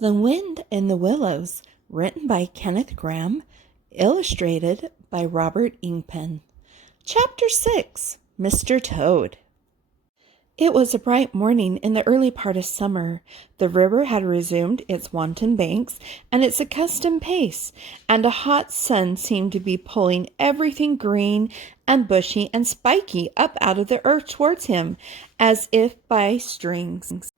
The Wind in the Willows, written by Kenneth Grahame, illustrated by Robert Ingpen. Chapter 6, Mr. Toad. It was a bright morning in the early part of summer. The river had resumed its wonted banks and its accustomed pace, and a hot sun seemed to be pulling everything green and bushy and spiky up out of the earth towards him, as if by strings.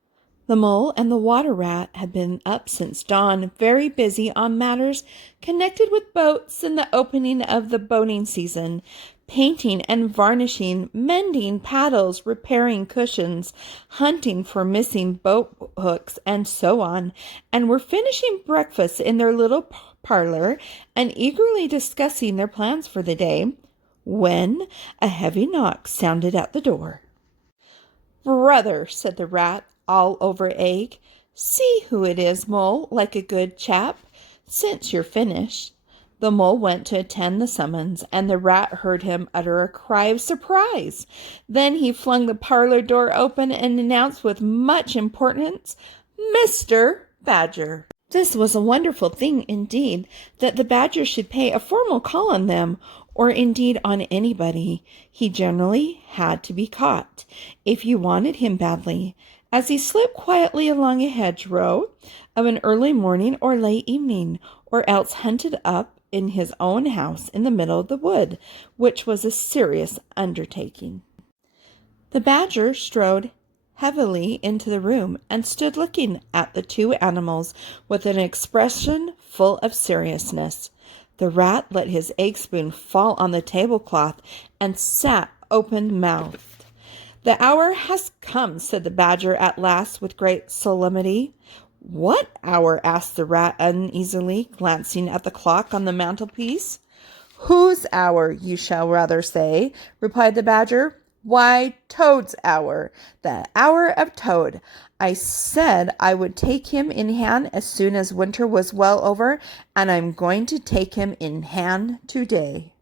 The mole and the water rat had been up since dawn, very busy on matters connected with boats and the opening of the boating season, painting and varnishing, mending paddles, repairing cushions, hunting for missing boat hooks, and so on, and were finishing breakfast in their little parlor and eagerly discussing their plans for the day, when a heavy knock sounded at the door. "Brother," said the rat, all over egg, "see who it is, Mole, like a good chap, since you're finished." The mole went to attend the summons, and the rat heard him utter a cry of surprise. Then he flung the parlor door open and announced with much importance, "Mr. Badger." This was a wonderful thing indeed, that the badger should pay a formal call on them, or indeed on anybody. He generally had to be caught, if you wanted him badly, as he slipped quietly along a hedgerow of an early morning or late evening, or else hunted up in his own house in the middle of the wood, which was a serious undertaking. The badger strode heavily into the room and stood looking at the two animals with an expression full of seriousness. The rat let his egg spoon fall on the tablecloth and sat open-mouthed. "The hour has come," said the badger at last with great solemnity. "What hour?" asked the rat uneasily, glancing at the clock on the mantelpiece. "Whose hour, you shall rather say," replied the badger. "Why, Toad's hour, the hour of Toad. I said I would take him in hand as soon as winter was well over, and I'm going to take him in hand today."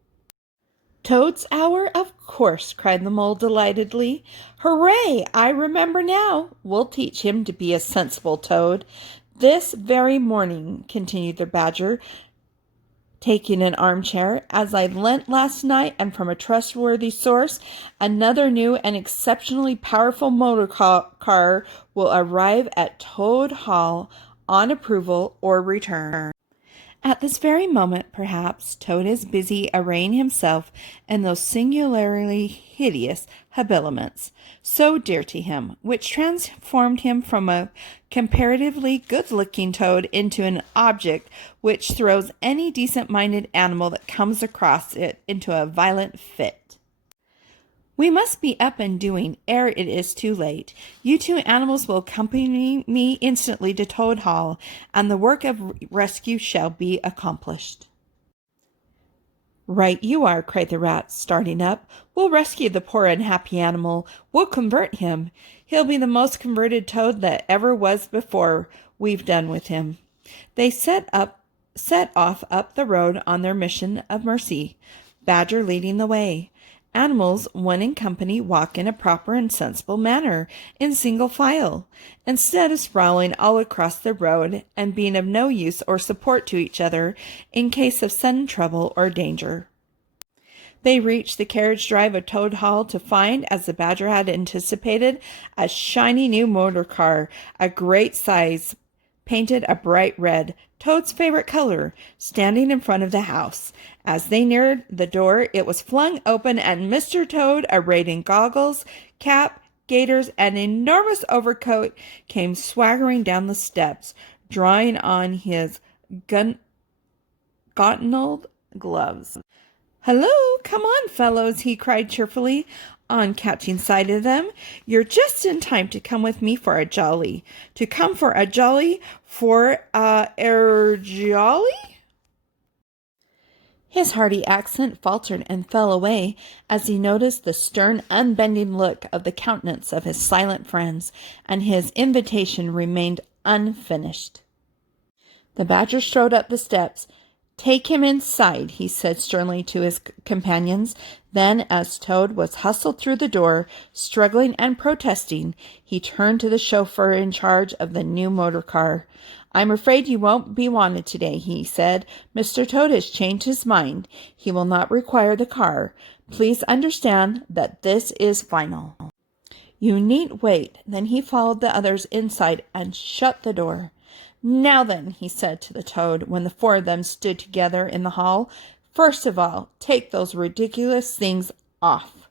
"Toad's hour, of course," cried the mole delightedly. "Hooray! I remember now. We'll teach him to be a sensible toad. This very morning," continued the badger, taking an armchair, "as I lent last night and from a trustworthy source, another new and exceptionally powerful motor car will arrive at Toad Hall on approval or return. At this very moment, perhaps, Toad is busy arraying himself in those singularly hideous habiliments, so dear to him, which transformed him from a comparatively good-looking toad into an object which throws any decent-minded animal that comes across it into a violent fit. We must be up and doing ere it is too late. You two animals will accompany me instantly to Toad Hall, and the work of rescue shall be accomplished." "Right you are," cried the rat, starting up. "We'll rescue the poor unhappy animal. We'll convert him. He'll be the most converted toad that ever was before we've done with him." They set off up the road on their mission of mercy, Badger leading the way. Animals, when in company, walk in a proper and sensible manner, in single file, instead of sprawling all across the road and being of no use or support to each other in case of sudden trouble or danger. They reached the carriage drive of Toad Hall to find, as the badger had anticipated, a shiny new motor car, a great size, painted a bright red, Toad's favorite color, standing in front of the house. As they neared the door, it was flung open, and Mr. Toad, arrayed in goggles, cap, gaiters, and enormous overcoat, came swaggering down the steps, drawing on his gauntleted gloves. "Hello, come on, fellows," he cried cheerfully, on catching sight of them. "You're just in time to come with me for a jolly. To come for a jolly? For a jolly?" His hearty accent faltered and fell away as he noticed the stern, unbending look of the countenance of his silent friends, and his invitation remained unfinished. The badger strode up the steps, "Take him inside," he said sternly to his companions. Then, as Toad was hustled through the door, struggling and protesting, he turned to the chauffeur in charge of the new motor car. "I'm afraid you won't be wanted today," he said. "Mr. Toad has changed his mind. He will not require the car. Please understand that this is final." "You needn't wait." Then he followed the others inside and shut the door. "Now then," he said to the Toad, when the four of them stood together in the hall, "first of all, take those ridiculous things off."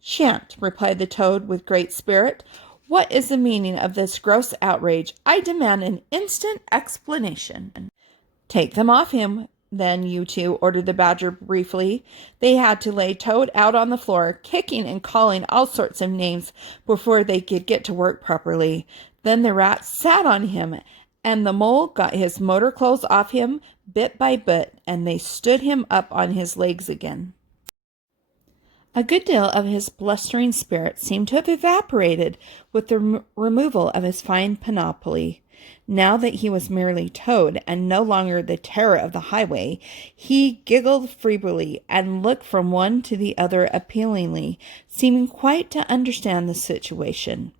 "Shan't," replied the Toad with great spirit. "What is the meaning of this gross outrage? I demand an instant explanation." "Take them off him, then, you two," ordered the Badger briefly. They had to lay Toad out on the floor, kicking and calling all sorts of names before they could get to work properly. Then the Rat sat on him, and the Mole got his motor clothes off him bit by bit, and they stood him up on his legs again. A good deal of his blustering spirit seemed to have evaporated with the removal of his fine panoply. Now that he was merely Toad and no longer the terror of the highway, he giggled feebly and looked from one to the other appealingly, seeming quite to understand the situation.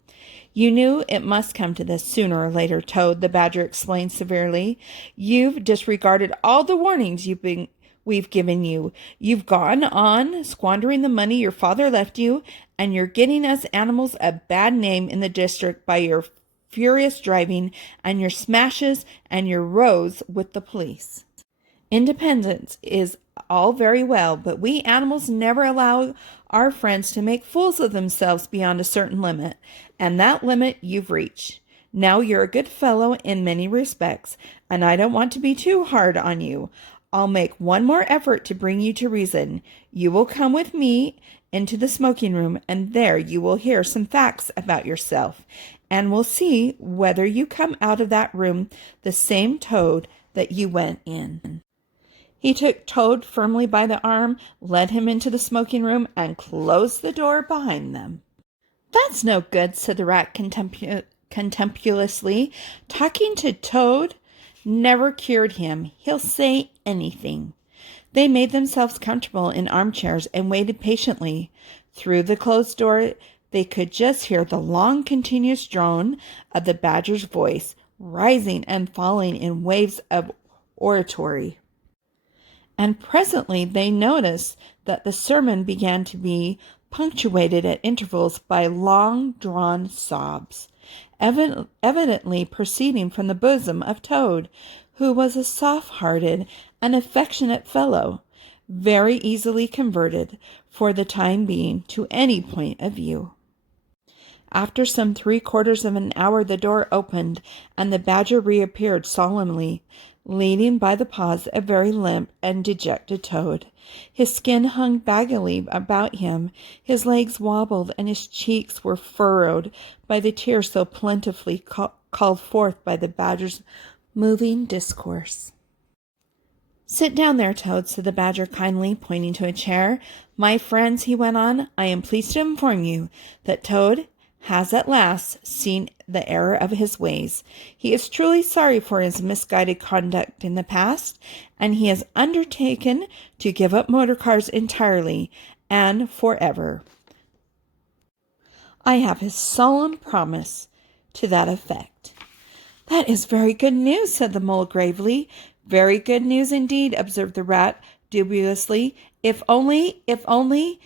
"You knew it must come to this sooner or later, Toad," the Badger explained severely. "You've disregarded all the warnings we've given you. You've gone on squandering the money your father left you, and you're getting us animals a bad name in the district by your furious driving and your smashes and your rows with the police. Independence is all very well, but we animals never allow our friends to make fools of themselves beyond a certain limit, and that limit you've reached. Now you're a good fellow in many respects, and I don't want to be too hard on you. I'll make one more effort to bring you to reason. You will come with me into the smoking room, and there you will hear some facts about yourself, and we'll see whether you come out of that room the same Toad that you went in." He took Toad firmly by the arm, led him into the smoking room, and closed the door behind them. "That's no good," said the Rat contemptuously. "Talking to Toad never cured him. He'll say anything." They made themselves comfortable in armchairs and waited patiently. Through the closed door, they could just hear the long, continuous drone of the Badger's voice, rising and falling in waves of oratory. And presently they noticed that the sermon began to be punctuated at intervals by long-drawn sobs, evidently proceeding from the bosom of Toad, who was a soft-hearted and affectionate fellow, very easily converted, for the time being, to any point of view. After some 3/4 of an hour the door opened, and the Badger reappeared solemnly, leading by the paws a very limp and dejected Toad. His skin hung baggily about him, his legs wobbled, and his cheeks were furrowed by the tears so plentifully called forth by the Badger's moving discourse. "Sit down there, Toad," said the Badger kindly, pointing to a chair. "My friends," he went on, "I am pleased to inform you that Toad has at last seen the error of his ways. He is truly sorry for his misguided conduct in the past, and he has undertaken to give up motor cars entirely and forever. I have his solemn promise to that effect." "That is very good news," said the Mole gravely. "Very good news indeed," observed the Rat dubiously. If only...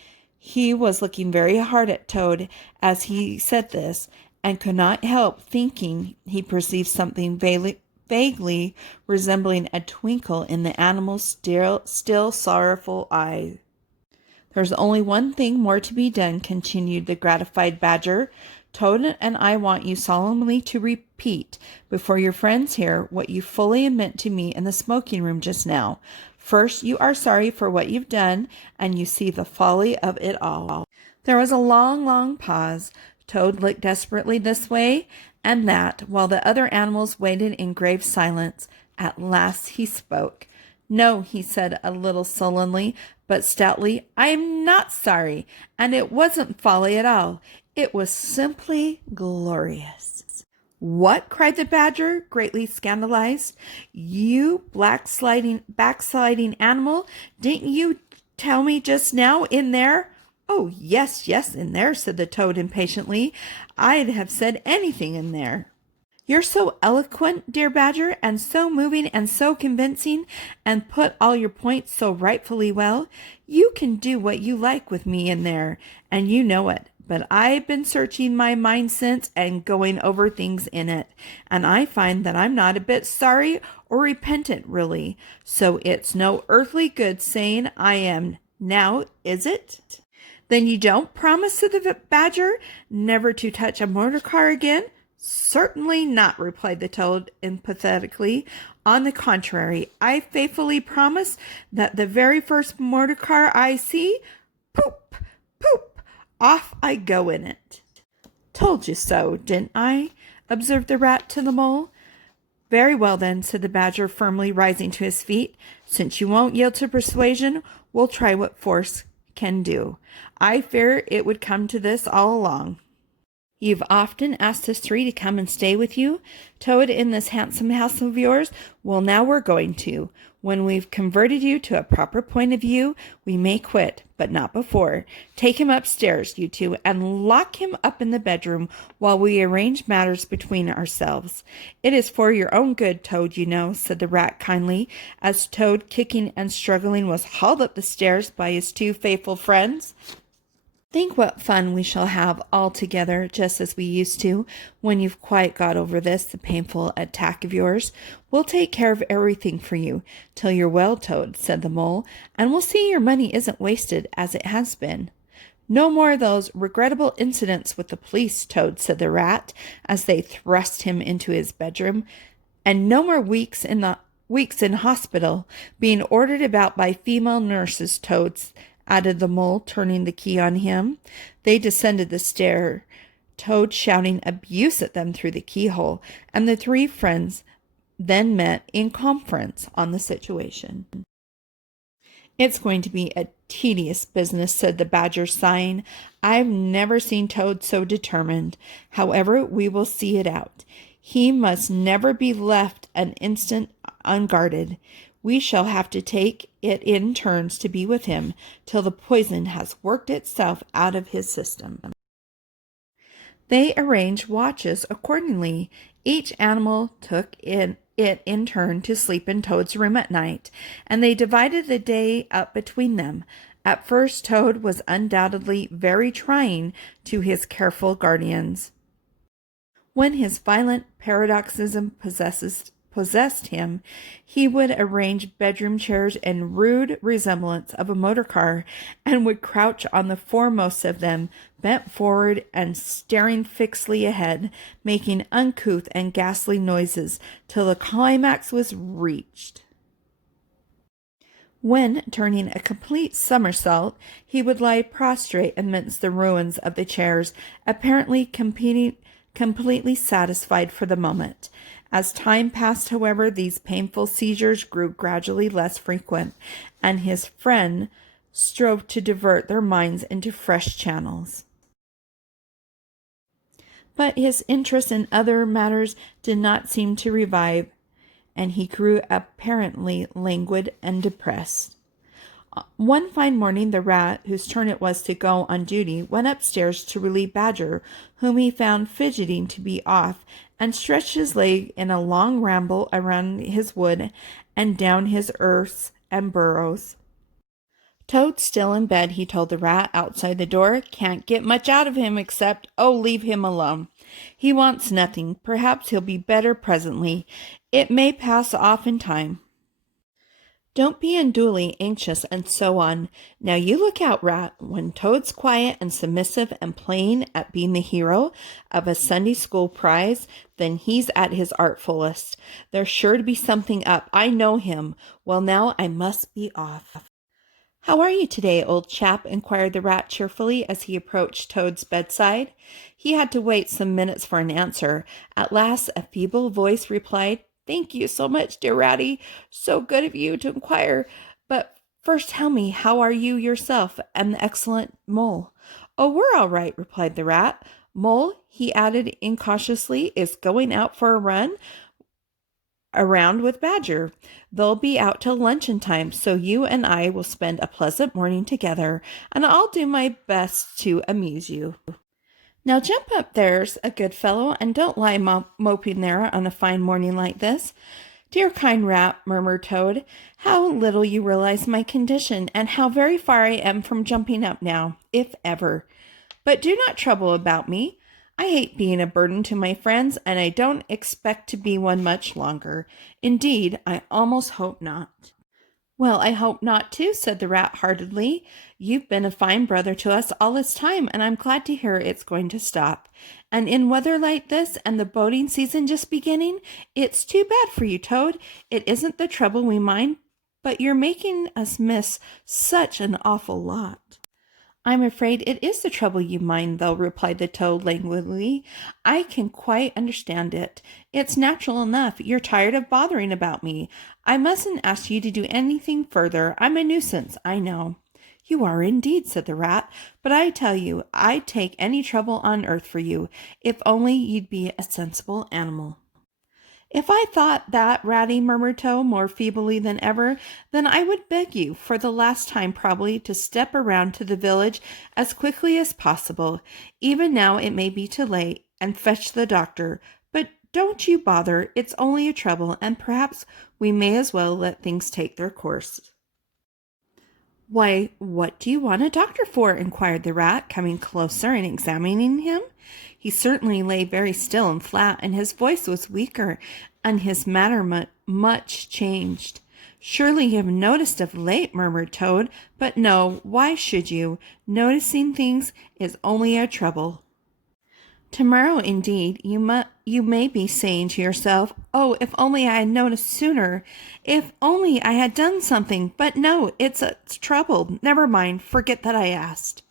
He was looking very hard at Toad as he said this, and could not help thinking he perceived something vaguely resembling a twinkle in the animal's still sorrowful eye. "There's only one thing more to be done," continued the gratified Badger. "Toad and I want you solemnly to repeat before your friends here what you fully admit to me in the smoking room just now. First, you are sorry for what you've done, and you see the folly of it all." There was a long, long pause. Toad looked desperately this way and that, while the other animals waited in grave silence. At last he spoke. "No," he said a little sullenly, but stoutly, "I am not sorry, and it wasn't folly at all. It was simply glorious." "What?" cried the badger, greatly scandalized. "You backsliding animal, didn't you tell me just now in there?" "Oh, yes, yes, in there," said the toad impatiently. "I'd have said anything in there." "You're so eloquent, dear badger, and so moving and so convincing, and put all your points so rightfully well. You can do what you like with me in there, and you know it. But I've been searching my mind since and going over things in it, and I find that I'm not a bit sorry or repentant, really. So it's no earthly good saying I am now, is it?" "Then you don't promise," said the badger, "never to touch a motor car again?" "Certainly not," replied the toad emphatically. "On the contrary, I faithfully promise that the very first motor car I see, poop, poop, off I go in it." "Told you so, didn't I?" observed the rat to the mole. "Very well then," said the badger, firmly rising to his feet. "Since you won't yield to persuasion, we'll try what force can do. I fear it would come to this all along. You've often asked us three to come and stay with you, Toad, in this handsome house of yours. Well, now we're going to. When we've converted you to a proper point of view, we may quit, but not before. Take him upstairs, you two, and lock him up in the bedroom while we arrange matters between ourselves. It is for your own good, Toad, you know," said the rat kindly, as Toad, kicking and struggling, was hauled up the stairs by his two faithful friends. "Think what fun we shall have all together, just as we used to, when you've quite got over the painful attack of yours. We'll take care of everything for you, till you're well, Toad," said the mole, "and we'll see your money isn't wasted, as it has been." "No more of those regrettable incidents with the police, Toad," said the rat, as they thrust him into his bedroom, "and no more weeks in hospital, being ordered about by female nurses, Toads," added the mole, turning the key on him. They descended the stair, Toad shouting abuse at them through the keyhole, and the three friends then met in conference on the situation. "It's going to be a tedious business," said the badger, sighing. "I've never seen Toad so determined. However, we will see it out. He must never be left an instant unguarded. We shall have to take it in turns to be with him till the poison has worked itself out of his system." They arranged watches accordingly. Each animal took it in turn to sleep in Toad's room at night, and they divided the day up between them. At first, Toad was undoubtedly very trying to his careful guardians. When his violent paroxysm possessed him, he would arrange bedroom chairs in rude resemblance of a motor car, and would crouch on the foremost of them, bent forward and staring fixedly ahead, making uncouth and ghastly noises, till the climax was reached, when, turning a complete somersault, he would lie prostrate amidst the ruins of the chairs, apparently completely satisfied for the moment. As time passed, however, these painful seizures grew gradually less frequent, and his friend strove to divert their minds into fresh channels. But his interest in other matters did not seem to revive, and he grew apparently languid and depressed. One fine morning, the rat, whose turn it was to go on duty, went upstairs to relieve Badger, whom he found fidgeting to be off, and stretched his leg in a long ramble around his wood and down his earths and burrows. "Toad's still in bed," he told the rat outside the door. "Can't get much out of him except, oh, leave him alone. He wants nothing. Perhaps he'll be better presently. It may pass off in time. Don't be unduly anxious," and so on. "Now you look out, rat. When Toad's quiet and submissive and playing at being the hero of a Sunday school prize, then he's at his artfulest. There's sure to be something up. I know him. Well, now I must be off." "How are you today, old chap?" inquired the rat cheerfully as he approached Toad's bedside. He had to wait some minutes for an answer. At last a feeble voice replied, "Thank you so much, dear Ratty. So good of you to inquire. But first tell me, how are you yourself and the excellent mole?" "Oh, we're all right," replied the rat. Mole, he added incautiously, is going out for a run around with Badger. They'll be out till luncheon time, so you and I will spend a pleasant morning together, and I'll do my best to amuse you. Now jump up, there's a good fellow, and don't lie moping there on a fine morning like this. Dear kind rat, murmured Toad, how little you realize my condition, and how very far I am from jumping up now, if ever. But do not trouble about me. I hate being a burden to my friends, and I don't expect to be one much longer. Indeed, I almost hope not. Well, I hope not too, said the rat heartedly. You've been a fine brother to us all this time, and I'm glad to hear it's going to stop. And in weather like this, and the boating season just beginning, it's too bad for you, Toad. It isn't the trouble we mind, but you're making us miss such an awful lot. I'm afraid it is the trouble you mind, though, replied the Toad languidly. I can quite understand it. It's natural enough. You're tired of bothering about me. I mustn't ask you to do anything further. I'm a nuisance, I know. You are indeed, said the rat, but I tell you, I'd take any trouble on earth for you, if only you'd be a sensible animal. If I thought that, Ratty, murmured Toad more feebly than ever, then I would beg you, for the last time probably, to step around to the village as quickly as possible. Even now it may be too late, and fetch the doctor. But don't you bother, it's only a trouble, and perhaps we may as well let things take their course. Why, what do you want a doctor for? Inquired the rat, coming closer and examining him. He certainly lay very still and flat, and his voice was weaker, and his manner much changed. Surely you have noticed of late, murmured Toad, but no, why should you? Noticing things is only a trouble. Tomorrow, indeed, you may be saying to yourself, oh, if only I had noticed sooner, if only I had done something, but no, it's a trouble. Never mind, forget that I asked.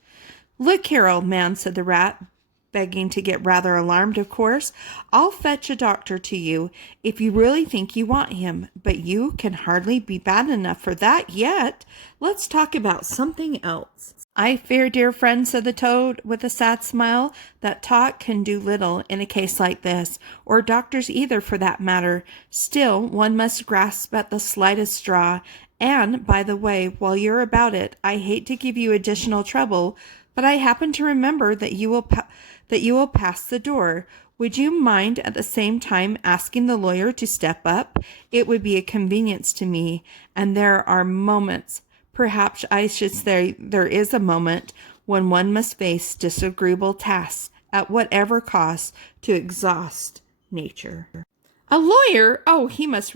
Look here, old man, said the rat, begging to get rather alarmed, of course. I'll fetch a doctor to you if you really think you want him, but you can hardly be bad enough for that yet. Let's talk about something else. I fear, dear friend, said the Toad with a sad smile, that talk can do little in a case like this, or doctors either for that matter. Still, one must grasp at the slightest straw. And, by the way, while you're about it, I hate to give you additional trouble, but I happen to remember that you will pass the door. Would you mind at the same time asking the lawyer to step up? It would be a convenience to me, and there are moments, perhaps I should say there is a moment, when one must face disagreeable tasks at whatever cost to exhaust nature. A lawyer? Oh, he must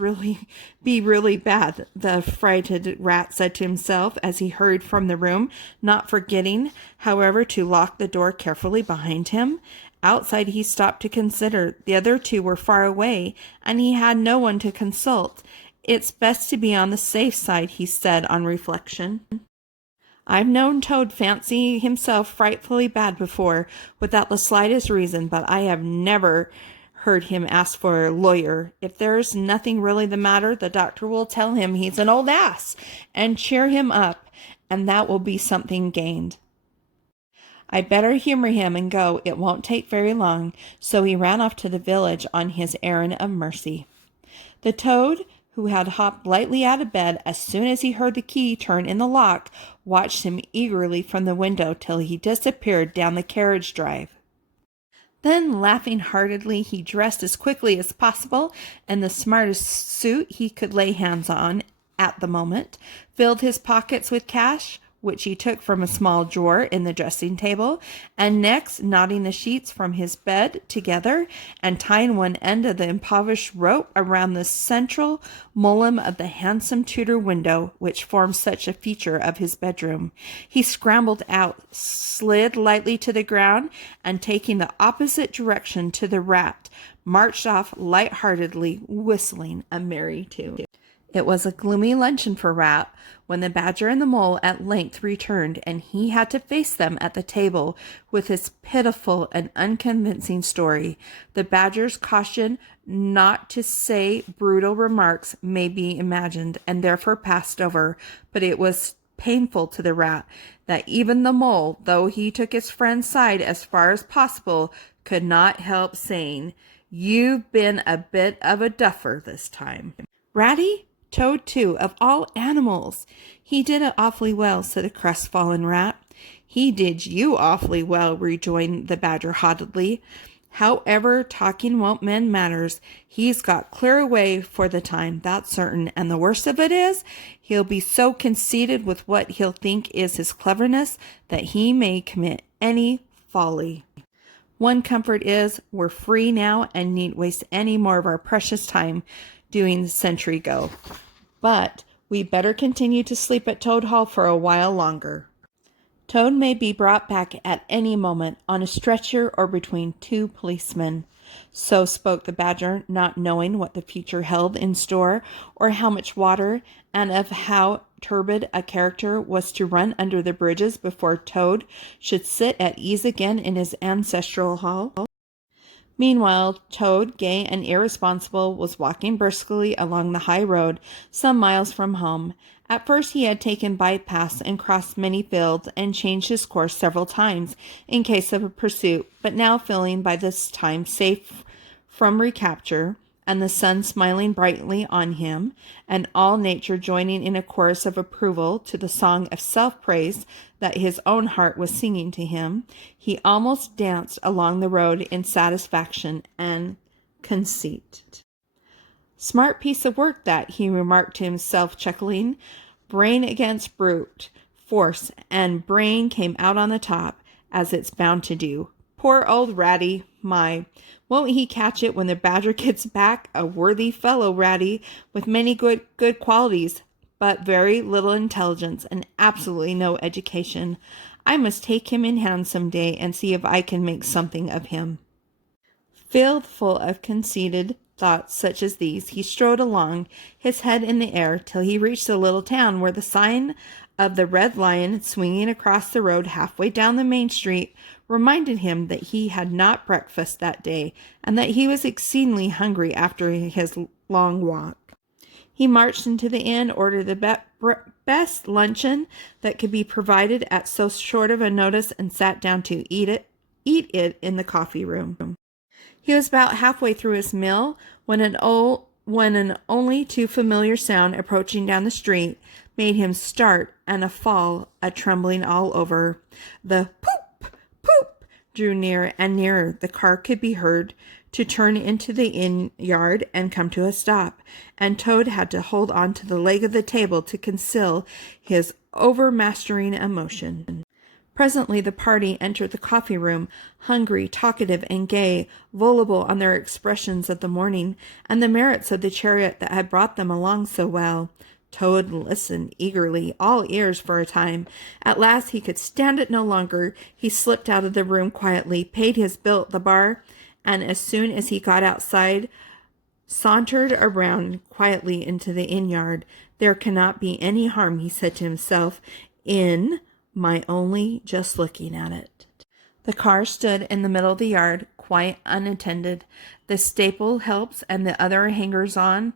be really bad, the frightened rat said to himself as he hurried from the room, not forgetting, however, to lock the door carefully behind him. Outside he stopped to consider. The other two were far away, and he had no one to consult. It's best to be on the safe side, he said on reflection. I've known Toad fancy himself frightfully bad before, without the slightest reason, but I have never heard him ask for a lawyer. If there's nothing really the matter, the doctor will tell him he's an old ass and cheer him up, and that will be something gained. I'd better humor him and go. It won't take very long. So he ran off to the village on his errand of mercy. The Toad, who had hopped lightly out of bed as soon as he heard the key turn in the lock, watched him eagerly from the window till he disappeared down the carriage drive. Then, laughing heartily, he dressed as quickly as possible in the smartest suit he could lay hands on at the moment, filled his pockets with cash, which he took from a small drawer in the dressing table, and next, knotting the sheets from his bed together and tying one end of the impoverished rope around the central mullion of the handsome Tudor window which formed such a feature of his bedroom, he scrambled out, slid lightly to the ground, and taking the opposite direction to the rat, marched off light-heartedly, whistling a merry tune. It was a gloomy luncheon for Rat when the Badger and the Mole at length returned, and he had to face them at the table with his pitiful and unconvincing story. The Badger's caution not to say brutal remarks may be imagined, and therefore passed over, but it was painful to the rat that even the mole, though he took his friend's side as far as possible, could not help saying, "You've been a bit of a duffer this time." "Ratty? Toad, too, of all animals!" "He did it awfully well," said the crestfallen rat. "He did you awfully well," rejoined the badger haughtily. "However, talking won't mend matters. He's got clear away for the time, that's certain, and the worst of it is, he'll be so conceited with what he'll think is his cleverness that he may commit any folly. One comfort is, we're free now and needn't waste any more of our precious time doing the sentry go. But we better continue to sleep at Toad Hall for a while longer. Toad may be brought back at any moment on a stretcher or between two policemen." So spoke the badger, not knowing what the future held in store, or how much water, and of how turbid a character was to run under the bridges before Toad should sit at ease again in his ancestral hall. Meanwhile, Toad, gay and irresponsible, was walking briskly along the high road some miles from home. At first he had taken bypaths and crossed many fields and changed his course several times in case of a pursuit, but now feeling by this time safe from recapture, and the sun smiling brightly on him, and all nature joining in a chorus of approval to the song of self-praise that his own heart was singing to him, he almost danced along the road in satisfaction and conceit. "Smart piece of work that," he remarked to himself, chuckling. "Brain against brute force, and brain came out on the top, as it's bound to do. Poor old Ratty, my, won't he catch it when the badger gets back? A worthy fellow, Ratty, with many good qualities, but very little intelligence and absolutely no education. I must take him in hand some day and see if I can make something of him." Filled full of conceited thoughts such as these, he strode along, his head in the air, till he reached a little town where the sign of the Red Lion, swinging across the road halfway down the main street, reminded him that he had not breakfasted that day, and that he was exceedingly hungry after his long walk. He marched into the inn, ordered the best luncheon that could be provided at so short of a notice, and sat down to eat it in the coffee room. He was about halfway through his meal when an only too familiar sound approaching down the street made him start, and a fall, a trembling all over. The poop, poop drew nearer and nearer. The car could be heard to turn into the inn yard and come to a stop, and Toad had to hold on to the leg of the table to conceal his overmastering emotion. Presently the party entered the coffee room, hungry, talkative, and gay, voluble on their expressions of the morning, and the merits of the chariot that had brought them along so well. Toad listened eagerly, all ears for a time. At last he could stand it no longer. He slipped out of the room quietly, paid his bill at the bar, and as soon as he got outside, sauntered around quietly into the inn yard. "There cannot be any harm," he said to himself, "in my only just looking at it." The car stood in the middle of the yard, quite unattended, the staple helps and the other hangers-on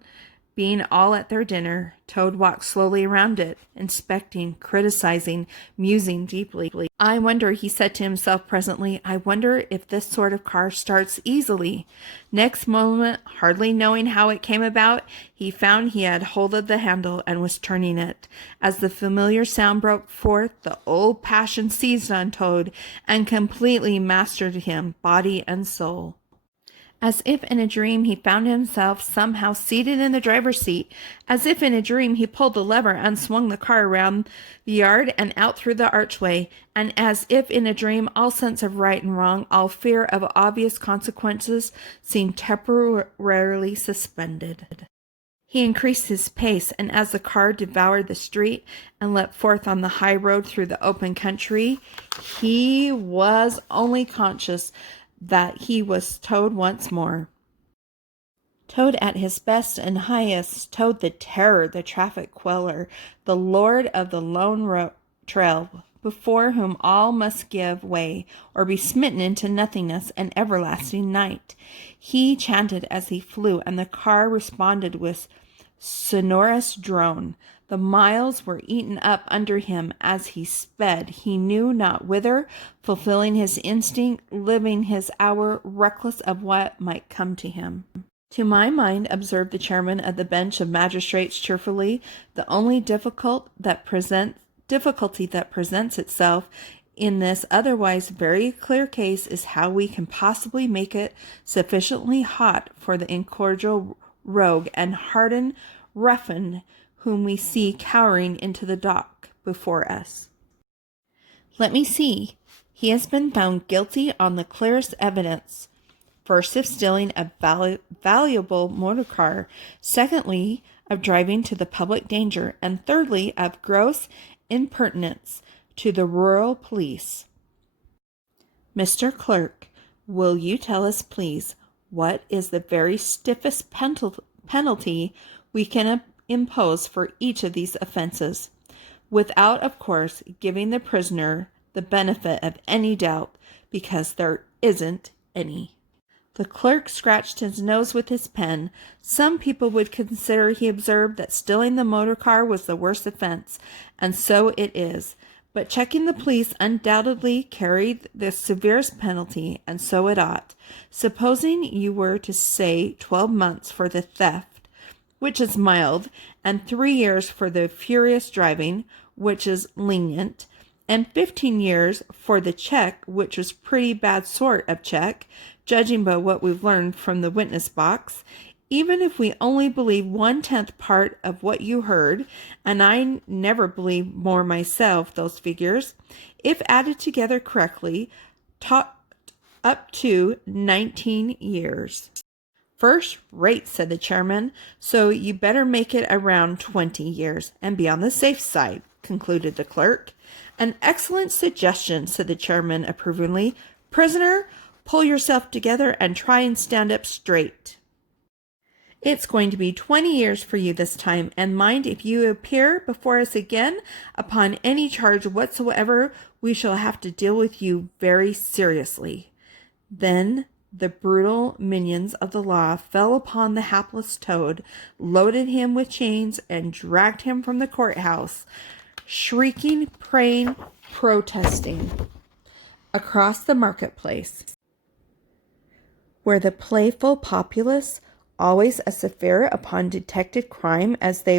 being all at their dinner. Toad walked slowly around it, inspecting, criticizing, musing deeply. "I wonder," he said to himself presently, "I wonder if this sort of car starts easily." Next moment, hardly knowing how it came about, he found he had hold of the handle and was turning it. As the familiar sound broke forth, the old passion seized on Toad and completely mastered him, body and soul. As if in a dream, he found himself somehow seated in the driver's seat. As if in a dream, he pulled the lever and swung the car around the yard and out through the archway. And as if in a dream, all sense of right and wrong, all fear of obvious consequences, seemed temporarily suspended. He increased his pace, and as the car devoured the street and leapt forth on the high road through the open country, he was only conscious that he was Toad once more. Toad at his best and highest, Toad the terror, the traffic queller, the lord of the lone trail, before whom all must give way or be smitten into nothingness and everlasting night. He chanted as he flew, and the car responded with sonorous drone. The miles were eaten up under him as he sped, he knew not whither, fulfilling his instinct, living his hour, reckless of what might come to him. To my mind, observed the chairman of the bench of magistrates cheerfully, the only difficulty that presents itself in this otherwise very clear case is how we can possibly make it sufficiently hot for the incorrigible rogue and hardened ruffian whom we see cowering into the dock before us. Let me see. He has been found guilty on the clearest evidence. First, of stealing a valuable motor car. Secondly, of driving to the public danger. And thirdly, of gross impertinence to the rural police. Mr. Clerk, will you tell us, please, what is the very stiffest penalty we can impose for each of these offenses, without, of course, giving the prisoner the benefit of any doubt, because there isn't any. The clerk scratched his nose with his pen. Some people would consider, he observed, that stealing the motor car was the worst offense, and so it is. But checking the police undoubtedly carried the severest penalty, and so it ought. Supposing you were to say 12 months for the theft, which is mild, and 3 years for the furious driving, which is lenient, and 15 years for the check, which was pretty bad sort of check, judging by what we've learned from the witness box, even if we only believe 1/10 part of what you heard, and I never believe more myself those figures, if added together correctly, up to 19 years. First rate, said the chairman, so you better make it around 20 years, and be on the safe side, concluded the clerk. An excellent suggestion, said the chairman approvingly. Prisoner, pull yourself together and try and stand up straight. It's going to be 20 years for you this time, and mind, if you appear before us again upon any charge whatsoever, we shall have to deal with you very seriously. Then the brutal minions of the law fell upon the hapless Toad, loaded him with chains, and dragged him from the courthouse, shrieking, praying, protesting, across the marketplace, where the playful populace, always as severe upon detected crime as they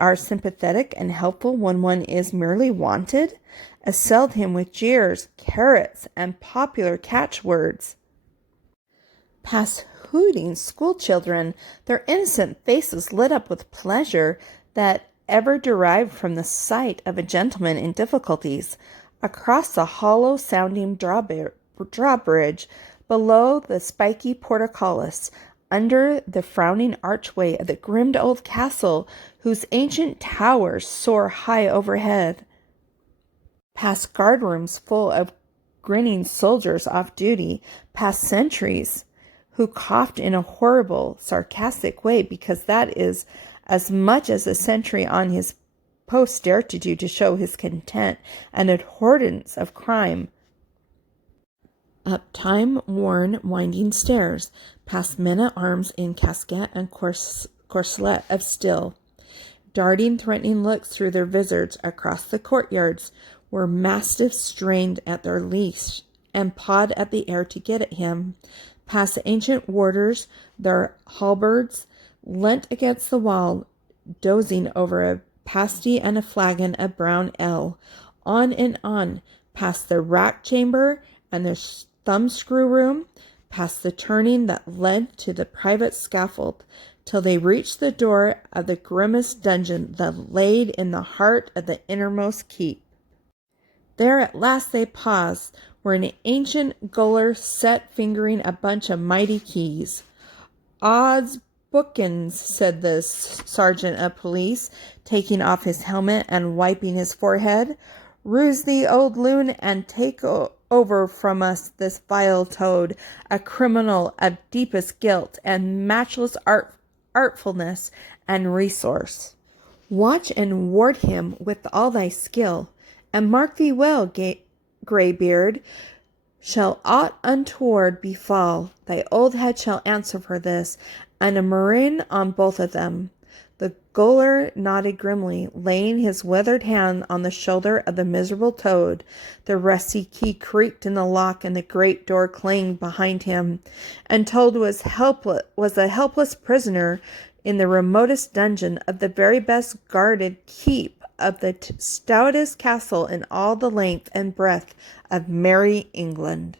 are sympathetic and helpful when one is merely wanted, assailed him with jeers, carrots, and popular catchwords. Past hooting schoolchildren, their innocent faces lit up with pleasure that ever derived from the sight of a gentleman in difficulties, across the hollow-sounding drawbridge, below the spiky portcullis, under the frowning archway of the grim old castle, whose ancient towers soar high overhead, past guardrooms full of grinning soldiers off duty, past sentries who coughed in a horrible, sarcastic way, because that is as much as a sentry on his post dared to do to show his contempt and abhorrence of crime, up time-worn winding stairs, past men-at-arms in casquette and corselet of steel, darting threatening looks through their vizards across the courtyards, where mastiffs strained at their leash and pawed at the air to get at him, past ancient warders, their halberds leant against the wall, dozing over a pasty and a flagon of brown ale, on and on, past the rack chamber and the thumbscrew room, past the turning that led to the private scaffold, till they reached the door of the grimmest dungeon that laid in the heart of the innermost keep. There at last they paused, where an ancient gaoler sat fingering a bunch of mighty keys. Odds bookins, said the sergeant of police, taking off his helmet and wiping his forehead. Ruse thee, old loon, and take over from us this vile Toad, a criminal of deepest guilt and matchless artfulness and resource. Watch and ward him with all thy skill, and mark thee well, greybeard, shall aught untoward befall, thy old head shall answer for this, and a murrain on both of them. The gaoler nodded grimly, laying his withered hand on the shoulder of the miserable Toad. The rusty key creaked in the lock, and the great door clanged behind him. And Toad was a helpless prisoner in the remotest dungeon of the very best guarded keep of the stoutest castle in all the length and breadth of merry England.